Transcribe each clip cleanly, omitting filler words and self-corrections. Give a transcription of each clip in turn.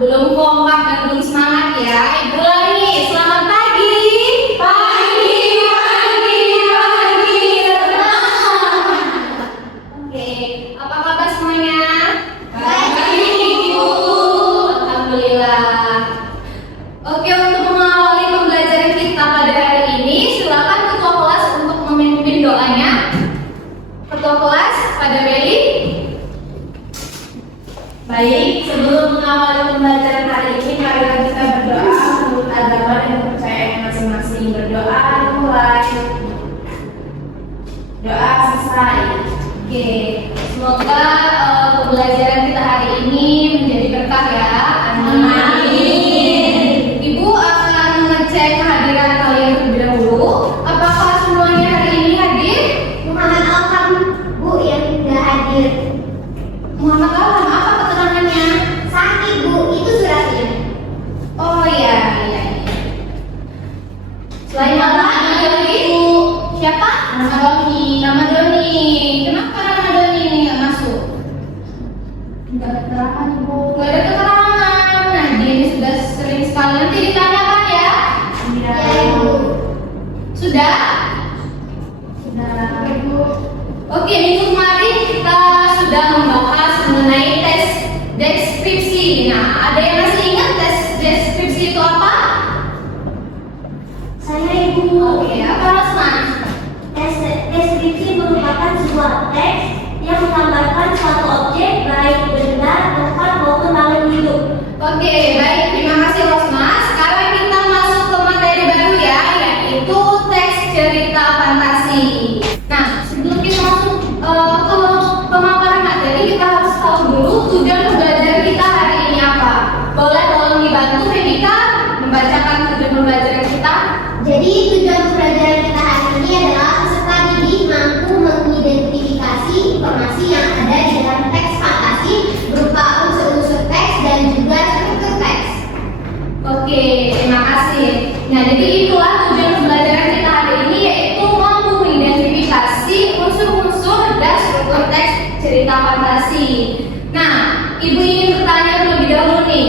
Belum kompak dan belum semangat ya. Ibu Lani, selamat pagi. Pagi, pagi, pagi. Oke, apa kabar semuanya? Baik, Ibu. Alhamdulillah. Oke, untuk mengawali pembelajaran kita pada hari ini, silakan ketua kelas untuk memimpin doanya. Ketua kelas, pada Beli. Baik, sebelum mengawali pembelajaran hari ini, marilah kita berdoa menurut agama dan kepercayaan masing-masing. Berdoa dimulai, doa selesai. Oke, semoga pembelajaran kita hari ini menjadi berkah ya. Amin. Ibu akan mengecek kehadiran kalian terlebih dahulu. Apakah semuanya hari ini hadir? Muhammad Alham, Bu, yang tidak hadir. Muhammad Alham, apa keterangannya? Sakit, Bu, itu suratnya. Oh iya. Selain Alham, ada lagi? Siapa? Nama Doni. Nama Doni. Kenapa nama Doni ini nggak masuk? Tidak ada keterangan, Ibu. Nggak ada keterangan. Nah, dia ini sudah sering sekali. Nanti ditanyakan ya. Ya, Ibu. Sudah? Sudah, Ibu. Oke, minggu kemarin kita sudah membahas mengenai tes deskripsi. Nah, ada yang masih ingat tes deskripsi itu apa? Saya, Ibu. Oke, apa Rosman? Deskripsi merupakan sebuah teks yang menggambarkan suatu objek, baik benda, tempat, maupun makhluk hidup. Oke, baik. Terima kasih Rosma. Sekarang kita masuk ke materi baru ya, yaitu teks cerita fantasi. Nah, sebelum kita masuk ke pemaparan materi, kita harus tahu dulu tujuan pembelajaran kita hari ini apa. Boleh tolong dibantu Febika membacakan tujuan pembelajaran kita? Jadi tujuan pembelajaran kita hari ini adalah peserta didik mampu mengidentifikasi informasi yang ada di dalam teks fantasi berupa unsur-unsur teks dan juga struktur teks. Oke, terima kasih. Nah, jadi itulah tujuan pembelajaran kita hari ini, yaitu mampu mengidentifikasi unsur-unsur dan struktur teks cerita fantasi. Nah, Ibu ingin bertanya terlebih dahulu nih.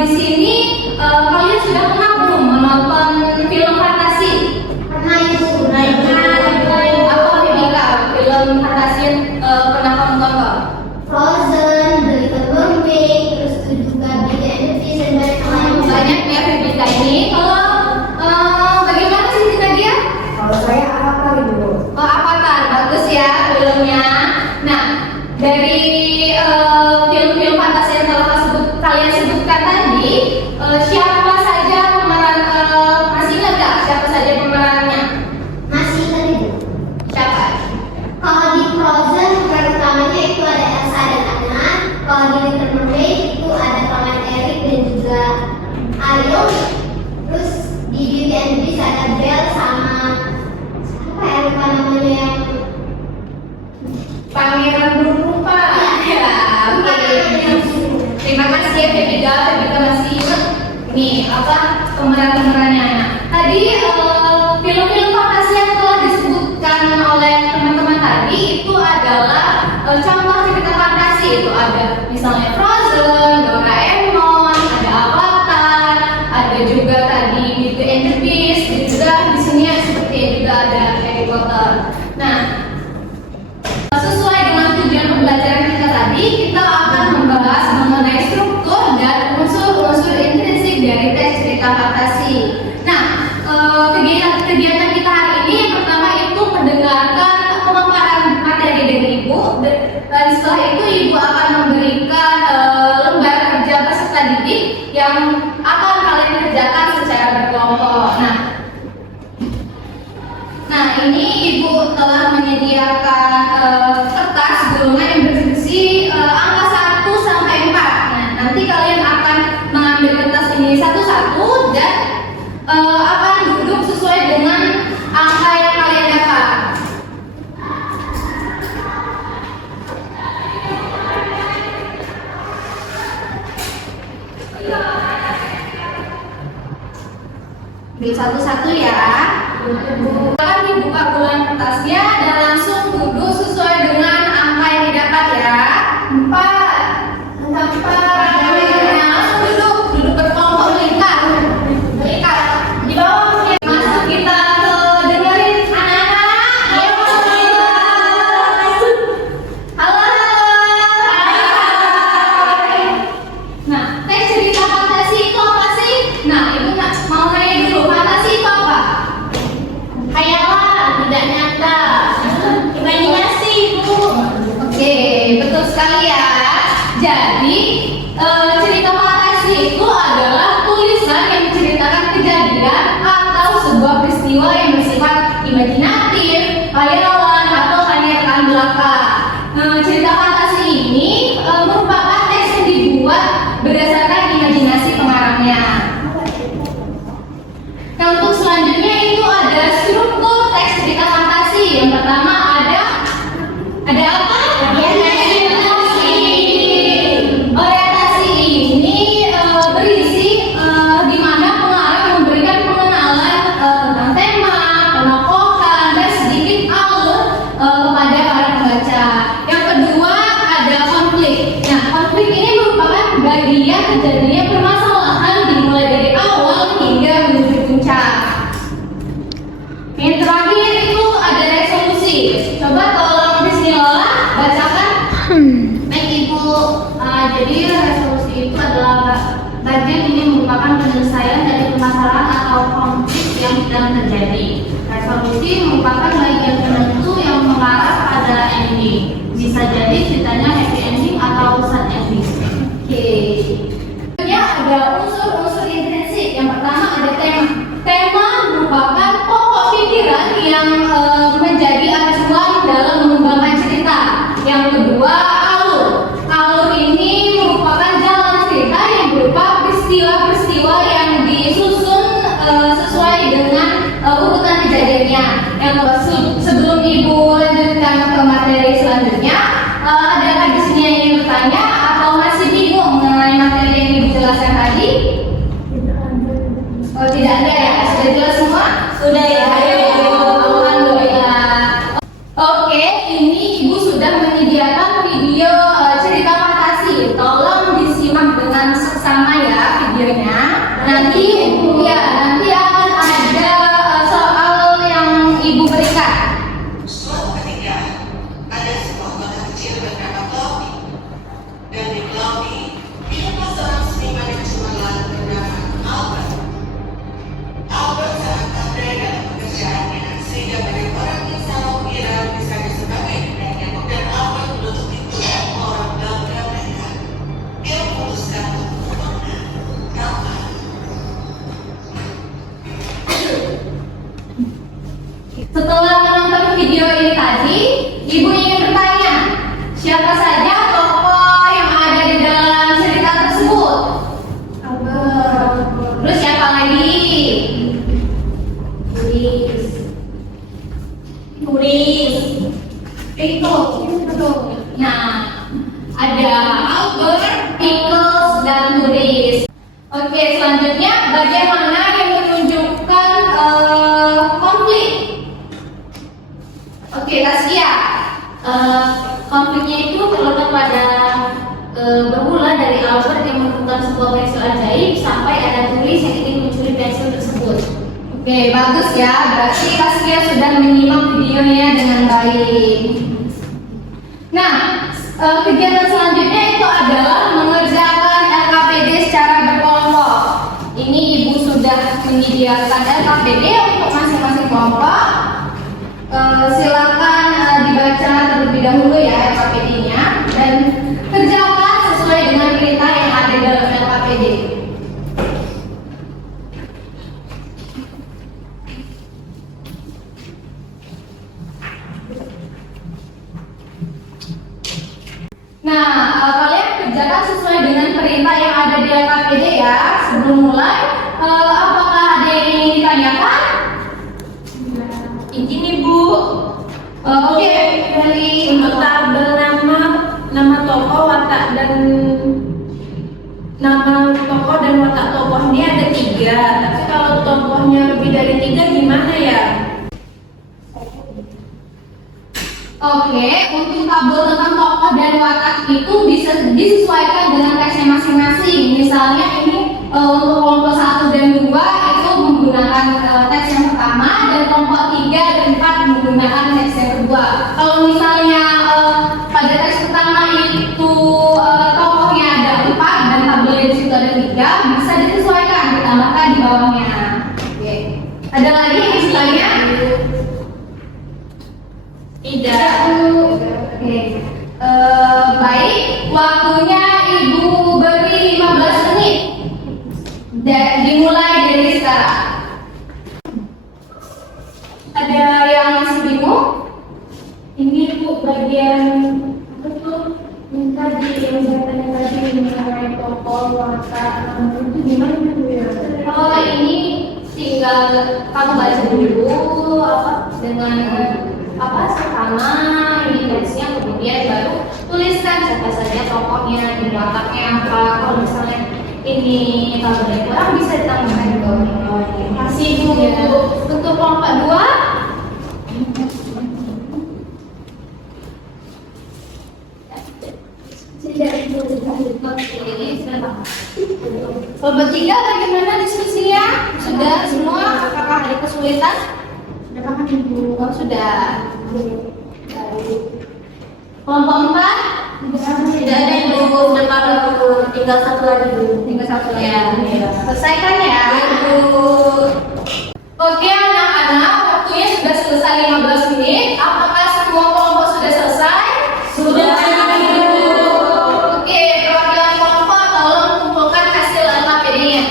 Di sini kalian sudah pernah belum menonton film fantasi? Pernah, Ibu. Apa Febika? Film fantasi yang pernah kamu tonton? Frozen, The Little Mermaid, terus juga Beauty and the Beast dan banyak lain. Banyak ya Febika ini. Kalau bagaimana sih cerita dia? Kalau saya Avatar, Ibu. Oh, Avatar, bagus ya filmnya. Nah, dari film-film fantasi yang telah kalian sebutkan tadi, siapa saja pemeran, masih ingat gak siapa saja pemerannya? Masih ingat, Ibu? Siapa? Kalau di Frozen peran utamanya itu ada Elsa dan Anna. Kalau di Little Mermaid itu ada Paman Eric dan juga Ariel. Terus di Beauty and the Beast ada Belle sama siapa ya, lupa namanya yang Pangeran Burung Rupa. Ya, lupa oke. namanya. Terima kasih ya Febika masih ingat nih apa pemeran-pemerannya. Nah, tadi film-film fantasi yang telah disebutkan oleh teman-teman tadi itu adalah contoh cerita fantasi. Itu ada misalnya Frozen, Doraemon, ada Avatar, ada juga tadi Beauty and the Beast, dan juga di sini seperti juga ada Harry Potter. Nah, sesuai dengan tujuan pembelajaran kita tadi, kita akan membahas mengenai struktur dan unsur-unsur intrinsik dari teks cerita fantasi. Nah, kegiatan kita hari ini yang pertama itu mendengarkan pemaparan materi dari Ibu, dan setelah itu Ibu akan memberikan lembar kerja peserta didik yang akan kalian kerjakan secara berkelompok. Nah, ini Ibu telah menyediakan kertas gulungan yang berisi angka 1 sampai 4. Nah, nanti kalian akan mengambil kertas ini satu-satu dan akan duduk sesuai dengan angka yang kalian dapat. Ambil satu-satu ya. Silakan dibuka bulan kertasnya dan langsung duduk sesuai dengan angka yang didapat ya. 4. Angka 4. Langsung bagian terjadinya permasalahan dimulai dari awal hingga menuju puncak. Yang terakhir itu ada resolusi. Coba tolong Bismillah bacakan. Baik Ibu, Jadi resolusi itu adalah bagian ini merupakan penyelesaian dari permasalahan atau konflik yang sedang terjadi. Resolusi merupakan bagian penentu yang mengarah pada ending. Bisa jadi ceritanya happy ending atau sad ending. Oke. Ya, ada unsur-unsur intrinsik. Yang pertama ada tema. Tema merupakan pokok pikiran yang menjadi acuan dalam mengembangkan cerita. Yang kedua, alur. Alur ini merupakan jalan cerita yang berupa peristiwa-peristiwa yang disusun sesuai dengan urutan kejadiannya. Yang sebelum Ibu lanjutkan ke materi selanjutnya, adakah di sini yang ingin bertanya atau masih bingung mengenai materi yang Ibu jelaskan tadi? Oh, tidak ada ya? Sudah jelas semua? Sudah ya. Alhamdulillah. Oke, ini Ibu sudah menyediakan video cerita fantasi. Tolong disimak dengan seksama ya videonya. Nanti akan ada soal yang Ibu berikan. Suatu ketika ada sebuah kota kecil bernama Cloudy. Dan di Cloudy hiduplah seorang seniman yang cemerlang bernama Albert. Albert sangat pandai dalam pekerjaannya sehingga banyak orang yang selalu mengira bisa sebagai penyanyi, dan Albert menutup pintu semua orang dalam mereka. Dia memutuskan untuk membangun kapal. Setelah menonton video ini tadi, Ibu ingin bertanya, siapa saja tokoh yang ada di dalam cerita tersebut? Terus siapa lagi? Turis. Itu betul. Nah, ada Albert, Pickles, dan Turis. Oke, selanjutnya bagaimana yang menunjukkan konflik? Oke, Tasya. Konfliknya itu terletak pada bermula dari Albert yang menemukan sebuah pensil ajaib sampai ada Turis yang ingin mencuri pensil tersebut. Oke, bagus ya. Berarti Tasya sudah menyimak videonya dengan baik. Nah, kegiatan selanjutnya itu adalah mengerjakan LKPD secara berkelompok. Ini Ibu sudah menyediakan LKPD untuk masing-masing kelompok. Silakan dibaca terlebih dahulu ya LKPD-nya dan kerjakan sesuai dengan perintah yang ada dalam LKPD. Nah, kalian kerjakan sesuai dengan perintah yang ada di LKPD ya. Sebelum mulai, apakah ada yang ingin ditanyakan? Izin Ibu. Oke, dari Untuk tabel nama tokoh, watak dan nama tokoh dan watak tokoh ini ada 3. Tapi kalau tokohnya lebih dari 3 gimana ya? Oke, untuk tabel tentang tokoh dan watak itu bisa disesuaikan dengan teksnya masing-masing. Misalnya ini untuk kelompok 1 dan 2 itu menggunakan teks yang pertama, dan kelompok 3 dan 4 menggunakan teks yang kedua. Kalau misalnya pada teks pertama itu tokohnya ada 4 dan tabelnya di situ ada 3, bisa disesuaikan, ditambahkan di bawahnya. Oke. Ada lagi istilahnya? Tidak. Oke. Baik, waktunya Ibu beri 15 menit. Dimulai dari sekarang. Ada yang masih bingung? Ini Bu bagian apa tuh? Minta di yang katanya tadi mengenai tokoh, watak, nama itu gimana Bu ya? Oh, ini tinggal kamu baca dulu dengan seksama ini teksnya, kemudian baru tuliskan siapa saja tokohnya, dan wataknya apa. Kalau misalnya ini tabelnya kurang, bisa ditambahkan di bawahnya. Kasih Bu. Untuk kelompok 2, tidak boleh. Oke, sebentar. Kelompok 3 bagaimana diskusinya? Sudah semua? Apakah ada kesulitan? Sudah paham Ibu? Oh, sudah. Kelompok 4? Tidak ada Ibu, sudah paham Ibu. Tinggal satu lagi Ibu. Tinggal satu lagi. Ya. Selesaikan ya, Ibu. Oke, anak-anak, waktunya sudah selesai 15 menit. Apakah semua kelompok sudah selesai? Sudah. Oke, perwakilan kelompok tolong kumpulkan hasil LKPD-nya.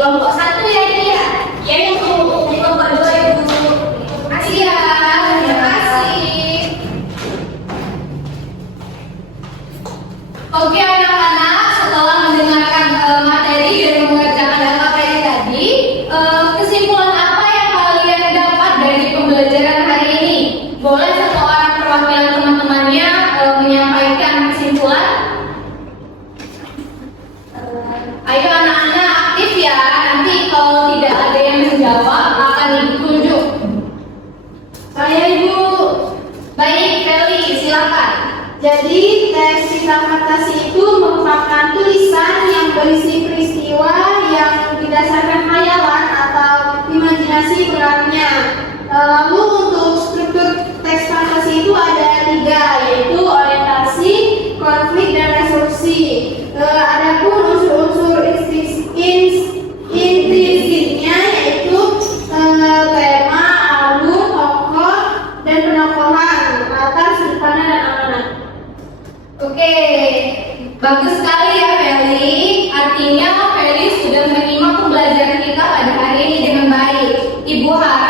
Kelompok 1 ya dia. Ya Ibu, kelompok 2 Ibu. Makasih ya, terima kasih. Oke anak-anak, setelah mendengarkan materi dan mengerjakan LKPD tadi, kesimpulan apa yang kalian dapat dari pembelajaran hari ini? Boleh satu orang perwakilan teman-temannya menyampaikan kesimpulan? Ayo anak-anak aktif ya, nanti kalau tidak ada yang menjawab akan Ibu tunjuk. Saya Ibu. Baik, Feli, silakan. Jadi tes psikofatasi itu merupakan tulisan yang berisi peristiwa yang berdasarkan hayalan atau imajinasi perannya. Lalu untuk struktur teks fantasi itu ada 3, yaitu orientasi, konflik, dan resolusi. Adapun unsur-unsur intrisiknya yaitu tema, alur, tokoh, dan penokohan, latar, sudut pandang, dan amanat. Oke, bagus sekali ya Feli. Artinya Feli sudah menyimak pembelajaran kita pada hari ini dengan baik. Ibu harap